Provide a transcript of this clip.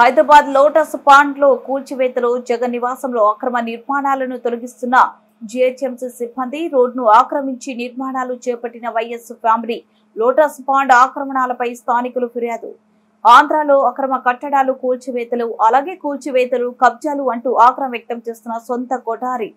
Hyderabad lotus pond లో కూల్చివేతలు, జగన్ నివాసంలో అక్రమ నిర్మాణాలను తొలగిస్తున్న జీహెచ్ఎంసీ సిబ్బంది, రోడ్ను ఆక్రమించి నిర్మాణాలు చేపట్టిన వైఎస్ ఫ్యామిలీ లోటస్ పాండ్ ఆక్రమణలపై స్థానికులు ఫిర్యాదు. ఆంధ్రాలో అక్రమ కట్టడాలు, కూల్చివేతలు, అలాగే కూల్చివేతలు, కబ్జాలు అంటూ ఆగ్రహం వ్యక్తం చేస్తున్న సొంత కొఠారి